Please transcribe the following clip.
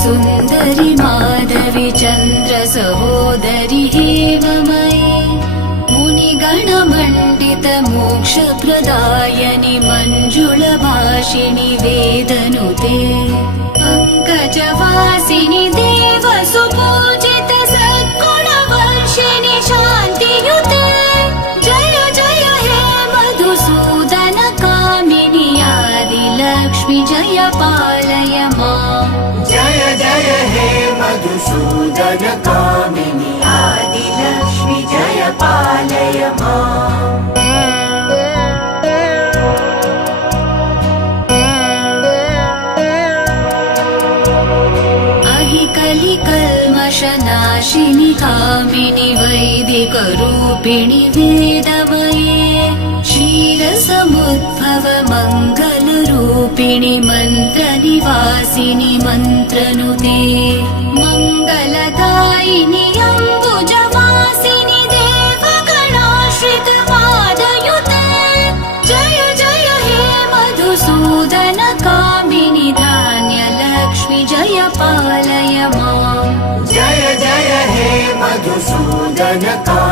सुन्दरि माधवी चन्द्र सहोदरि एव मयि मुनिगणमण्डित मोक्षप्रदायनि मञ्जुलभाषिणि वेदनुते पङ्कजवासिनि देवसुपूजित सद्गुणवर्षिणि शान्तियुते जय जय हे मधुसूदन कामिनि आदिलक्ष्मि जय पालय माम् जय जय हे मधुसूदन कामिनि आदिलक्ष्मि जय पालय माम् कलिकल्मषनाशिनि कामिनि वैदिकरूपिणि वेदमये क्षीरसमुद्भव मङ्गलरूपिणि मन्त्रनिवासिनि मन्त्रनुते मङ्गलदायिनि अम्बुजवासिनि देवगणाश्रित पादयुते जय जय हे मधुसूदन कामिनि धान्यलक्ष्मि जय पालय माम् जय जय हे मधुसूदन कामिनि